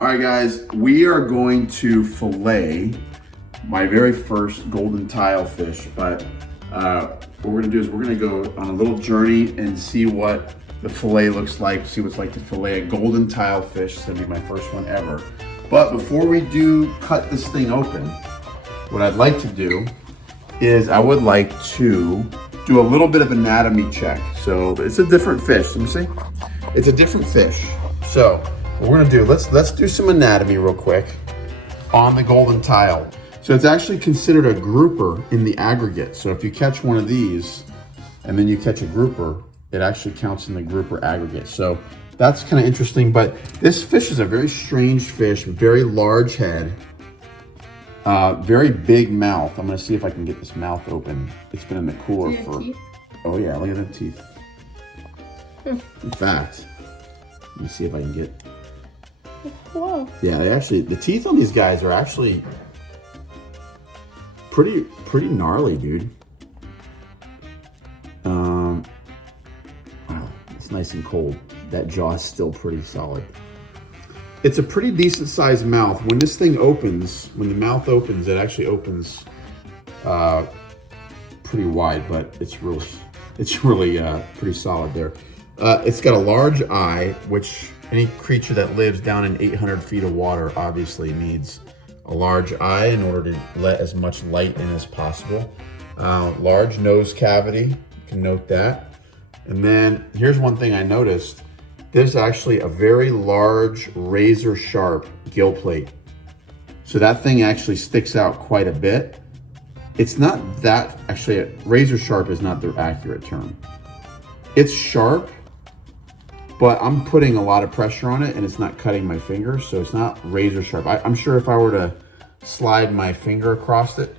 All right, guys, we are going to fillet my very first golden tilefish, but what we're gonna do is we're gonna go on a little journey and see what the fillet looks like, see what it's like to fillet a golden tilefish. It's gonna be my first one ever. But before we do cut this thing open, what I'd like to do is I would like to do a little bit of anatomy check. So it's a different fish, let me see. It's a different fish. So what we're gonna do, let's do some anatomy real quick on the golden tile. So it's actually considered a grouper in the aggregate. So if you catch one of these and then you catch a grouper, it actually counts in the grouper aggregate. So that's kind of interesting, but this fish is a very strange fish, very large head, very big mouth. I'm gonna see if I can get this mouth open. It's been in the cooler for, oh yeah, look at the teeth. In fact, let me see if I can get, whoa. Yeah, the teeth on these guys are actually pretty gnarly, dude. Wow, it's nice and cold. That jaw is still pretty solid. It's a pretty decent sized mouth. When this thing opens, when the mouth opens, it actually opens pretty wide, but it's really pretty solid there. It's got a large eye, which any creature that lives down in 800 feet of water obviously needs a large eye in order to let as much light in as possible. Large nose cavity, you can note that. And then here's one thing I noticed. There's actually a very large razor sharp gill plate. So that thing actually sticks out quite a bit. It's not that, actually razor sharp is not the accurate term. It's sharp, but I'm putting a lot of pressure on it and it's not cutting my finger, so it's not razor sharp. I'm sure if I were to slide my finger across it,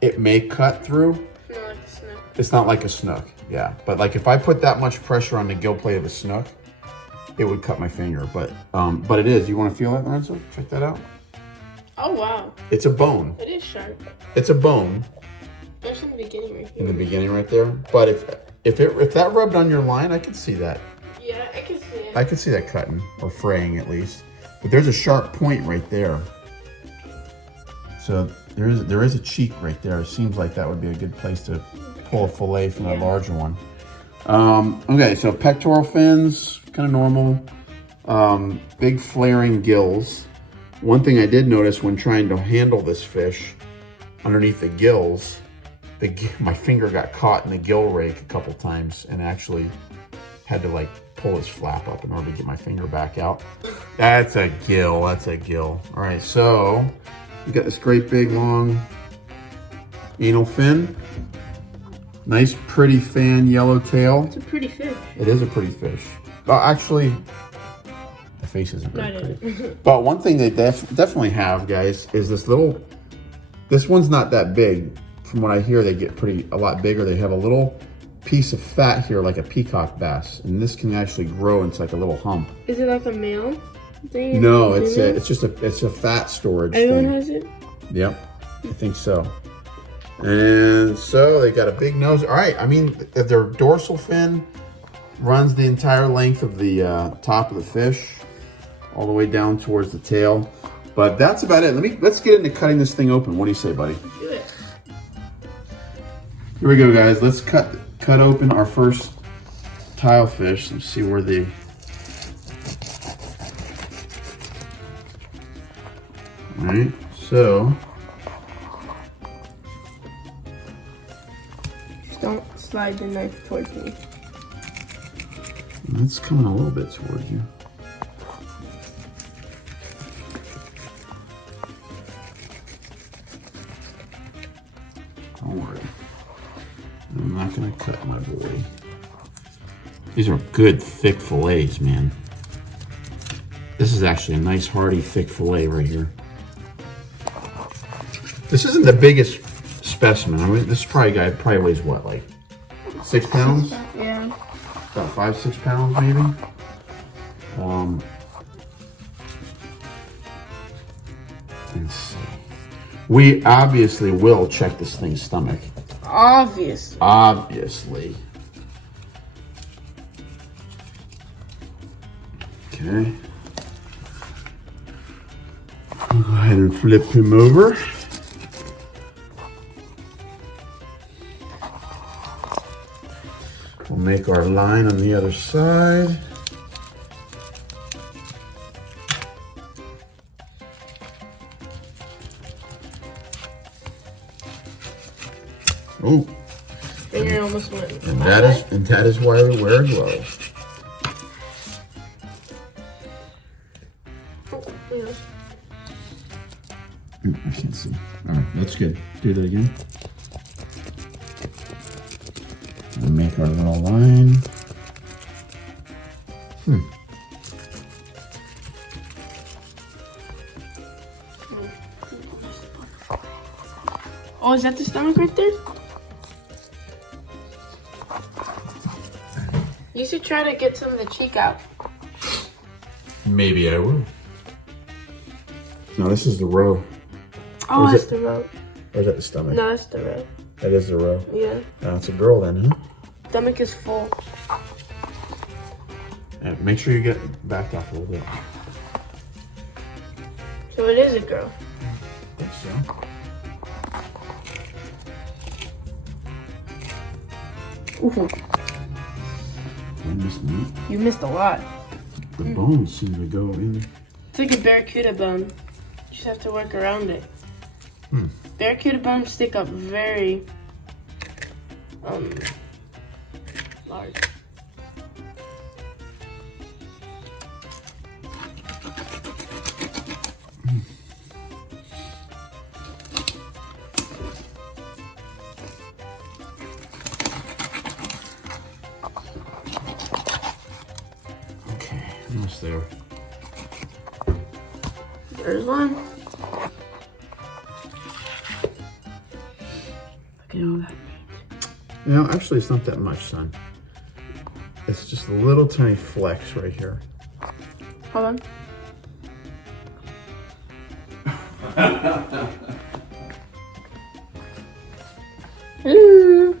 it may cut through. Not like a snook. It's not like a snook, yeah. But like if I put that much pressure on the gill plate of a snook, it would cut my finger. But it is. You want to feel it, Lorenzo? Check that out. Oh wow. It's a bone. It is sharp. It's a bone. There's in the beginning right here. In the beginning right there. But if that rubbed on your line, I could see that. Yeah, I can see it. I could see that cutting or fraying at least. But there's a sharp point right there. So there is a cheek right there. It seems like that would be a good place to pull a fillet from a larger one. Okay, so pectoral fins, kind of normal. Big flaring gills. One thing I did notice when trying to handle this fish, underneath the gills, my finger got caught in the gill rake a couple times and actually had to like pull his flap up in order to get my finger back out. That's a gill, that's a gill. All right, so we got this great big long anal fin. Nice pretty fan yellow tail. It's a pretty fish. It is a pretty fish. Well, actually, the face isn't very pretty. Not But one thing they definitely have, guys, is this one's not that big. From what I hear, they get a lot bigger. They have a little piece of fat here like a peacock bass, and this can actually grow into like a little hump. Is it like a male thing? No, it's a fat storage Everyone thing. has it? Yep, I think so. And so they got a big nose. All right, I mean, their dorsal fin runs the entire length of the top of the fish, all the way down towards the tail. But that's about it. Let's get into cutting this thing open. What do you say, buddy? Do it. Here we go, guys. Let's cut open our first tilefish. Let's see where the all right. So Just don't slide the knife towards me. it's coming a little bit towards you. Don't worry. I'm not gonna cut my boy. These are good thick fillets, man. This is actually a nice hearty thick fillet right here. This isn't the biggest specimen. I mean, this probably weighs what, like 6 pounds? Yeah. About 5-6 pounds maybe. Let's see. We obviously will check this thing's stomach. Obviously. Obviously. Okay. I'll go ahead and flip him over. We'll make our line on the other side. Oh, Finger almost went. and that is why we wear gloves. Oh, yeah. I can't see. All right, that's good. Do that again. We'll make our little line. Oh, is that the stomach right there? You should try to get some of the cheek out. Maybe I will. No, this is the row. Oh, Or is that's it- the row. Or is that the stomach? No, that's the row. That is the row. Yeah. Oh, it's a girl then, huh? Stomach is full. Make sure you get backed off a little bit. So it is a girl. I think so. Ooh, I missed meat. you missed a lot. The bones seem to go in. It's like a barracuda bone. You just have to work around it. Barracuda bones stick up very large. Okay, almost there. There's one. Look at all that. You know, actually, it's not that much, son. It's just a little tiny flecks right here. Hold on. Hello.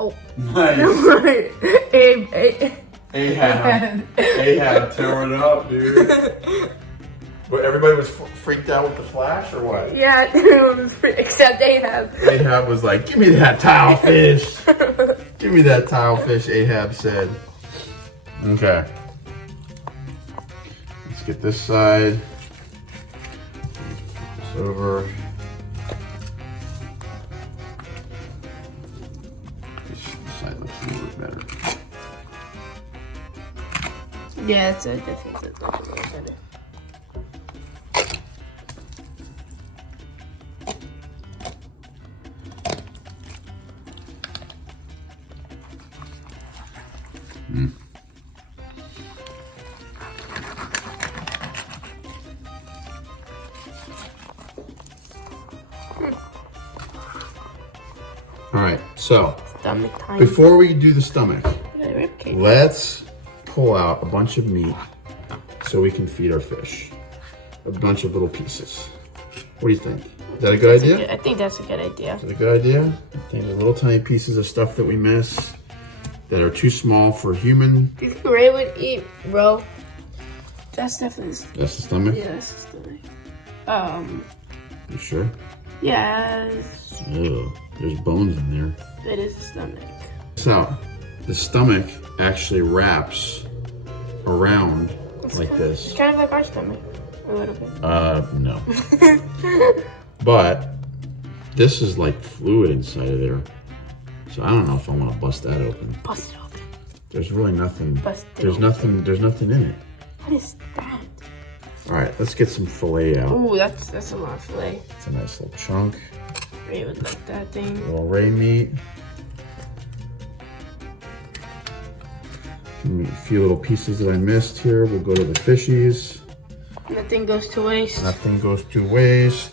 Oh. Nice. Hey. Ahab tearing it up, dude. But everybody was freaked out with the flash, or what? Yeah, everyone was except Ahab. Ahab was like, "Give me that tilefish. Give me that tilefish." Ahab said. Okay. Let's get this side. Put this over. This side looks a little bit better. Yeah, it's a difference. It's not a little better. All right, so Stomach time. before we do the stomach, Yeah, rib cage. let's pull out a bunch of meat so we can feed our fish. A bunch of little pieces. What do you think? Is that a good idea? I think that's a good idea. Is that a good idea? I think the little tiny pieces of stuff that we miss that are too small for human. Do you think Ray would eat, bro? That's definitely. That's the stomach? Yeah, that's the stomach. You sure? Yes, Ew, there's bones in there. it is the stomach. So, the stomach actually wraps around like It's this. kind of like our stomach, a little bit. No. But this is like fluid inside of there. So I don't know if I want to bust that open. Bust it open. There's really nothing. Bust it There's open. nothing in it. What is that? All right, let's get some filet out. Ooh, that's a lot of filet. It's a nice little chunk. Ray would like that thing. Little ray meat. A few little pieces that I missed here. We'll go to the fishies. Nothing goes to waste. Nothing goes to waste.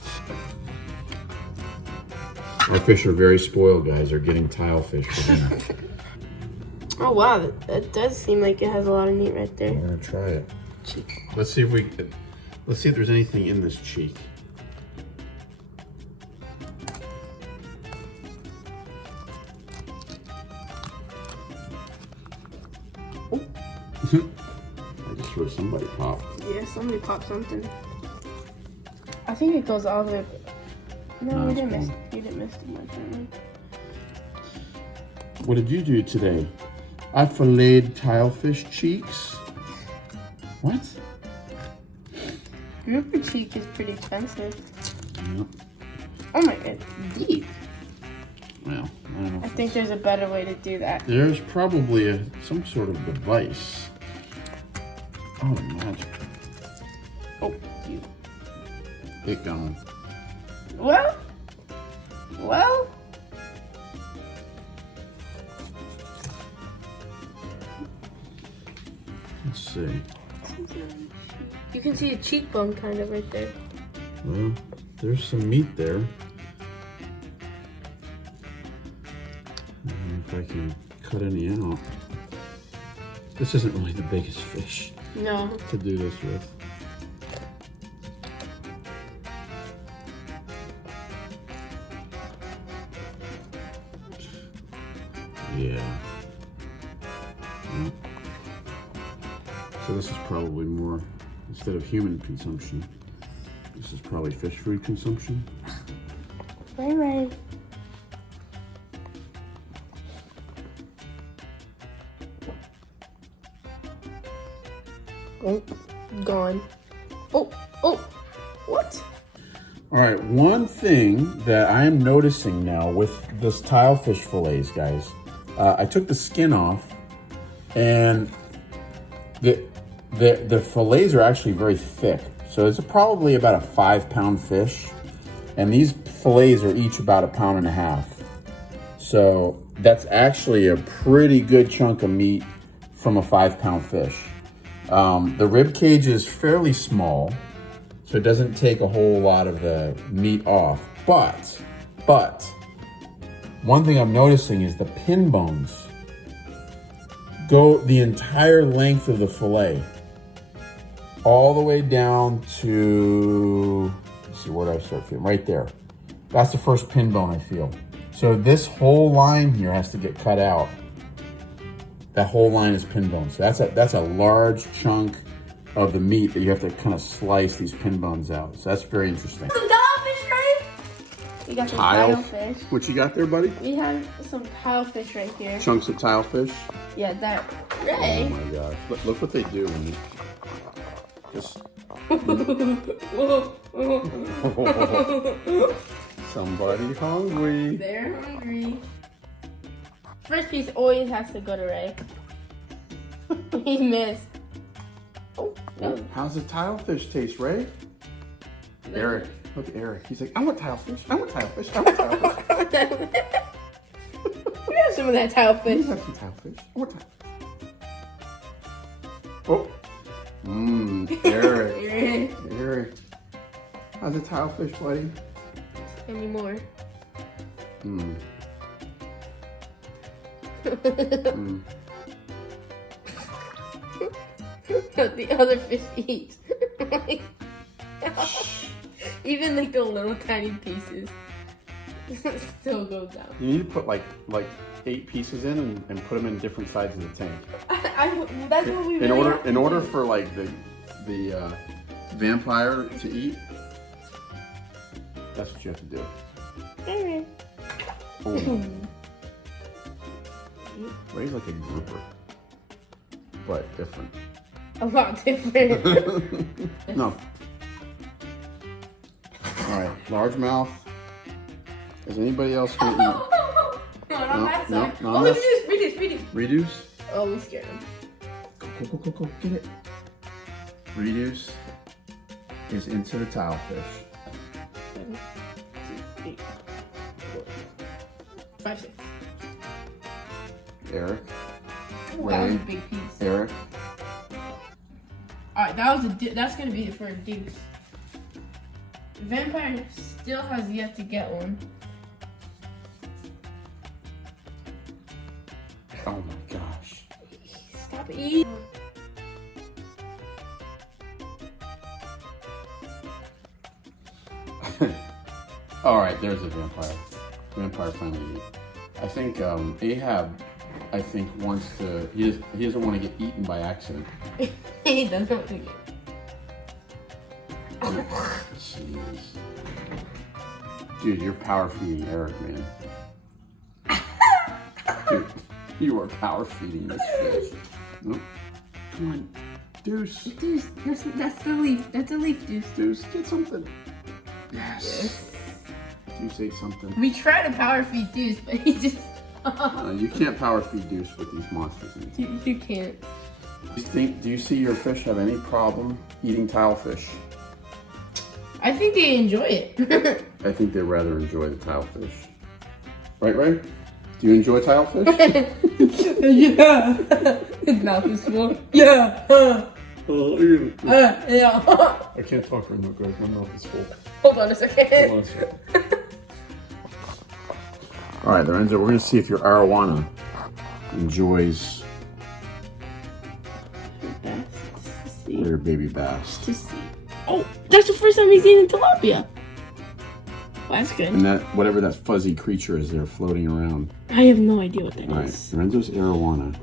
Our fish are very spoiled, guys. They're getting tilefish for dinner. Oh wow, that does seem like it has a lot of meat right there. We're gonna try it. Cheek. Let's see if there's anything in this cheek. I just heard somebody pop. Yeah, somebody popped something. I think it goes all the way. No, you didn't miss. You didn't miss too much. Right? What did you do today? I filleted tilefish cheeks. What? Grouper cheek is pretty expensive. Yep. Oh my god, deep. Well, I don't know. I think there's a better way to do that. There's probably some sort of device. Oh, magic. Oh, you. Get going. Well. Let's see. You can see a cheekbone kind of right there. Well, there's some meat there. I don't know if I can cut any out. This isn't really the biggest fish No. to do this with. Yeah. Yep. So this is probably more, instead of human consumption, this is probably fish food consumption. Right. Oh, gone. Oh, what? All right, one thing that I am noticing now with this tilefish fillets, guys, I took the skin off, and the fillets are actually very thick. So it's probably about a 5-pound fish, and these fillets are each about 1.5 pounds. So that's actually a pretty good chunk of meat from a 5-pound fish. The rib cage is fairly small, so it doesn't take a whole lot of the meat off. But one thing I'm noticing is the pin bones go the entire length of the fillet, all the way down to, let's see, where do I start feeling? Right there. That's the first pin bone I feel. So this whole line here has to get cut out. That whole line is pin bones. So that's a large chunk of the meat that you have to kind of slice these pin bones out. So that's very interesting. Some tilefish, right? We got some tilefish. What you got there, buddy? We have some tilefish right here. Chunks of tilefish. Yeah, that. Oh Ray. my gosh! Look what they do when you just. Somebody hungry. They're hungry. First piece always has to go to Ray. He missed. Oh, no. How's the tilefish taste, Ray? Eric, look at Eric. He's like, I want tilefish. I want tilefish. I want tilefish. We have some of that tilefish. You have some tilefish. I want tilefish. Oh. Eric. Eric. How's the tilefish, buddy? Give me more. The other fish eats. Even like the little tiny pieces still goes down. You need to put like 8 pieces in and put them in different sides of the tank. That's what we In order for like the vampire to eat. That's what you have to do. Okay. Oh. Ray's like a grouper, but different. A lot different. No. All right, largemouth. Is anybody else gonna eat? No, not that side. No, Oh, look at this. Reduce. Reduce. Oh, we scared him. Go, get it. Reduce is into the tilefish. 7, 2, 8, 4, 5, 6. Eric. That was a Ray. big piece. Eric. Alright, that's gonna be it for a deuce. Vampire still has yet to get one. Oh my gosh. Stop eating. All right, there's a vampire. Vampire finally ate. I think Ahab I think, wants to. He doesn't want to get eaten by accident. He doesn't want to get. Jeez. Dude, you're power feeding Eric, man. Dude, you are power feeding this fish. Nope. Come on, Deuce. Deuce, that's the leaf. That's a leaf, Deuce. Deuce, get something. Yes. Deuce ate something. We try to power feed Deuce, but he just. You can't power feed Deuce with these monsters. You can't. Do you see your fish have any problem eating tilefish? I think they enjoy it. I think they rather enjoy the tilefish. Right, Ray? Do you enjoy tilefish? Yeah. His mouth is full. Yeah. Yeah. I can't talk right now, guys. My mouth is full. Hold on a second. Hold on a second. All right, Lorenzo, we're going to see if your arowana enjoys your baby bass. To see. Oh, that's the first time he's eaten tilapia. Well, that's good. And that, whatever that fuzzy creature is there floating around. I have no idea what that All right, is. Lorenzo's arowana.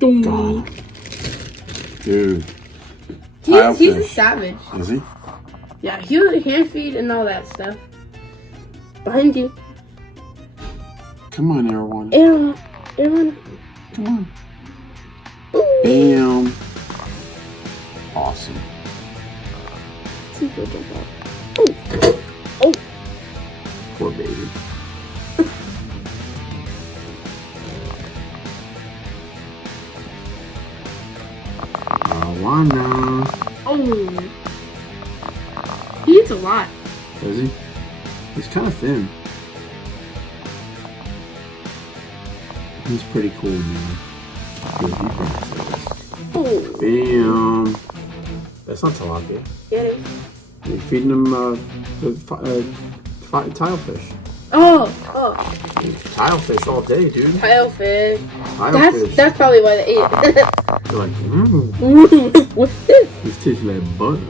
Dong. God. Dude. He's a Tilefish. savage. Is he? Yeah, he'll hand feed and all that stuff. Behind you. Come on, arowana. Aaron. Come on. Bam. Awesome. See if he'll jump out. Oh. Poor baby. Arowana. Oh. He eats a lot. Does he? He's kind of thin. He's pretty cool, man. Oh. Bam. That's not tilapia. Yeah, it is. You're feeding him tilefish. Oh. Tilefish all day, dude. Tilefish. Tilefish. That's probably why they ate it. They're like, What's this? this tastes like butter.